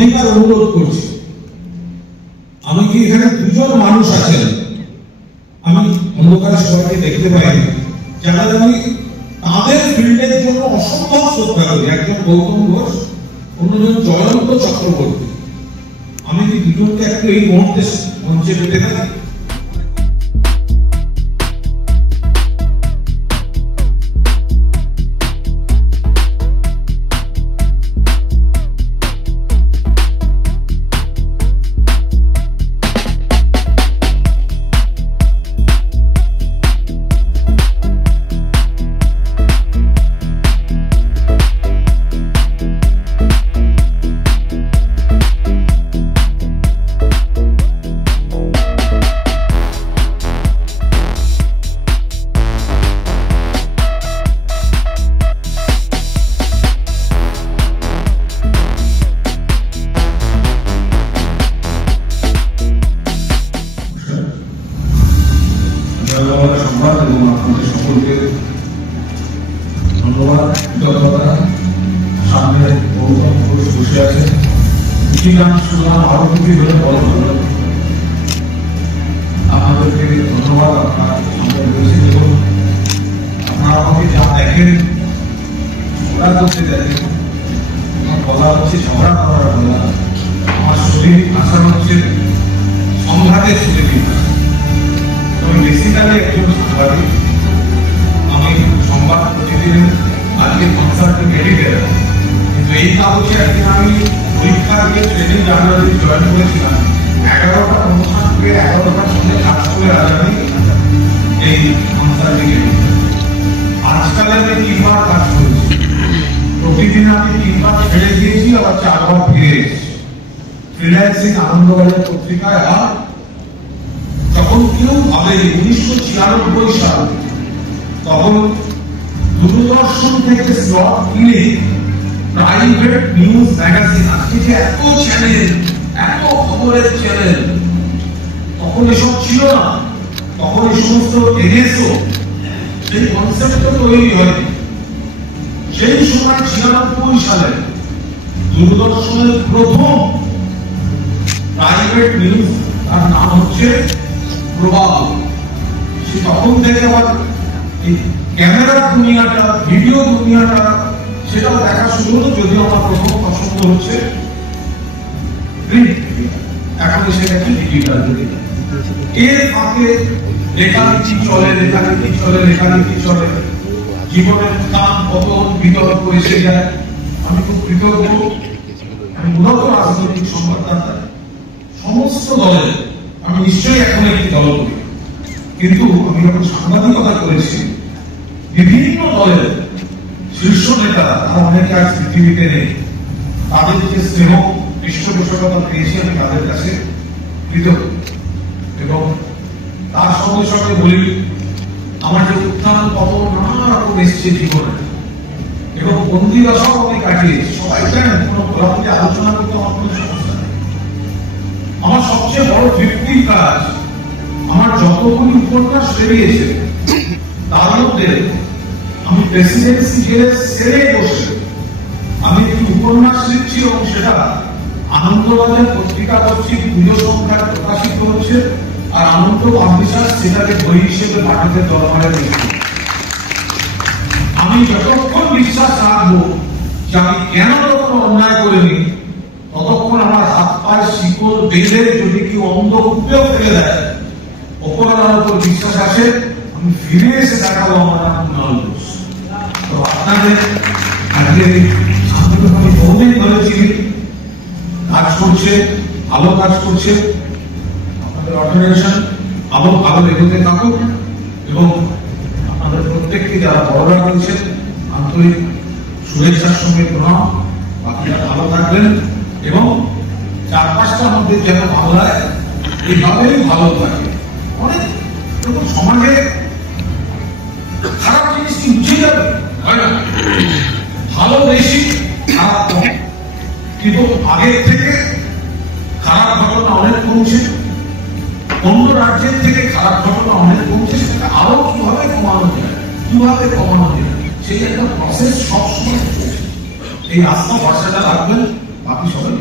অধিকার অনুরোধ করছি, আমি কি এখানে দুজন মানুষ আছেন আমি অন্ধকার সবাইকে দেখতে পাইনি, যারা আমি তাদের ফিল্ডের জন্য অসম্ভব শ্রদ্ধা করি। একজন গৌতম ঘোষ, অন্যজন জয়ন্ত চক্রবর্তী। আমি কি দুজনকে একটু এই মুহূর্তে মঞ্চে পেতে পারি? যখন কেউ ভাবে 1996 সাল, তখন দূরদর্শন থেকে স্লট কিনে প্রাইভেট নিউজ ম্যাগাজিন, আজকে যে এত চ্যানেল, এত খবরের চ্যানেল, তখন এসব ছিল না। তখন এই সমস্ত এনএসও সেই কনসেপ্ট তৈরি হয়নি। সেই সময় 96 সালে দূরদর্শনের প্রথম প্রাইভেট নিউজ, তার নাম হচ্ছে প্রবাহ। সে তখন থেকে আবার ক্যামেরার দুনিয়াটা, ভিডিও দুনিয়াটা, সেটাও দেখা শুরু হলো। যদিও আমার প্রথম পছন্দ হচ্ছে প্রিন্ট, এখন সেটা কি ডিজিটাল। এর ফাঁকে লেখালেখি চলে, লেখালেখি চলে, লেখালেখি চলে, জীবনের উত্থান পতন বিতর্ক এসে যায়। আমি খুব কৃতজ্ঞ, আমি মূলত রাজনৈতিক সংবাদদাতা, সমস্ত দলের আমি নিশ্চয়ই এখন একটি দল করি, কিন্তু আমি যখন সাংবাদিকতা করেছি বিভিন্ন দলের শীর্ষ নেতারা, তারা অনেকে আজ পৃথিবীতে নেই, তাদের যে স্নেহ পৃষ্ঠপোষকতা পেয়েছি আমি তাদের কাছে কৃতজ্ঞ। এবং তার সঙ্গে সঙ্গে বলি, আমার যে উত্থান পতন নানা রকম এসছে জীবনে, এবং বন্দিদশাও আমি কাটিয়েছি। সবাই জানেন, কোনো খোলাখুলি আলোচনা করতে আমার কোনো সমস্যা নেই। আমার সবচেয়ে বড় তৃপ্তির কাজ, আমার যতগুলি উপন্যাস বেরিয়েছে তার মধ্যে আমি প্রেসিডেন্সি জেলে সেরে বসে আমি একটি উপন্যাস লিখছি, এবং সেটা আনন্দবাজার পত্রিকা করছি, পুজো সংখ্যায় প্রকাশিত হচ্ছে, আর আনন্দ পাবলিশার সেটাকে বই হিসেবে পাঠকের দরবারে দিচ্ছি। আমি যতক্ষণ বিশ্বাস রাখবো যে আমি কেন কোনো অন্যায় করিনি, ততক্ষণ আমার হাত পায়ে শিকল বেঁধে যদি কেউ অন্ধ উপরেও ফেলে দেয়, অপরাধের উপর বিশ্বাস আসে, আমি ফিরে এসে দেখাবো আমার নাম কুণাল ঘোষ। তো আপনাদের আজকে আমি বহুদিন ধরে চিনি, কাজ করছে, ভালো কাজ করছে, আপনাদের অর্গানাইজেশন আরো ভালো এগোতে থাকুক, এবং আপনাদের প্রত্যেককে যারা বড়রা করেছেন আন্তরিক শুভেচ্ছার সঙ্গে প্রণাম। বাকিরা ভালো থাকবেন, এবং চারপাশটার মধ্যে যেন বাংলায় এইভাবেই ভালো থাকে। অনেক সমাজে খারাপ জিনিসটি উঠে যাবে, হয় না? ভালো বেশি, খারাপ কম, কিন্তু আগের থেকে খারাপ ঘটনা অনেক কমছে, অন্য রাজ্যের থেকে খারাপ ঘটনা অনেক কমছে। সেটা আরো কিভাবে কমানো যায়, সেই একটা প্রসেস সবসময় চলছে। এই আস্থা ভরসাটা রাখবেন, বাকি সবাই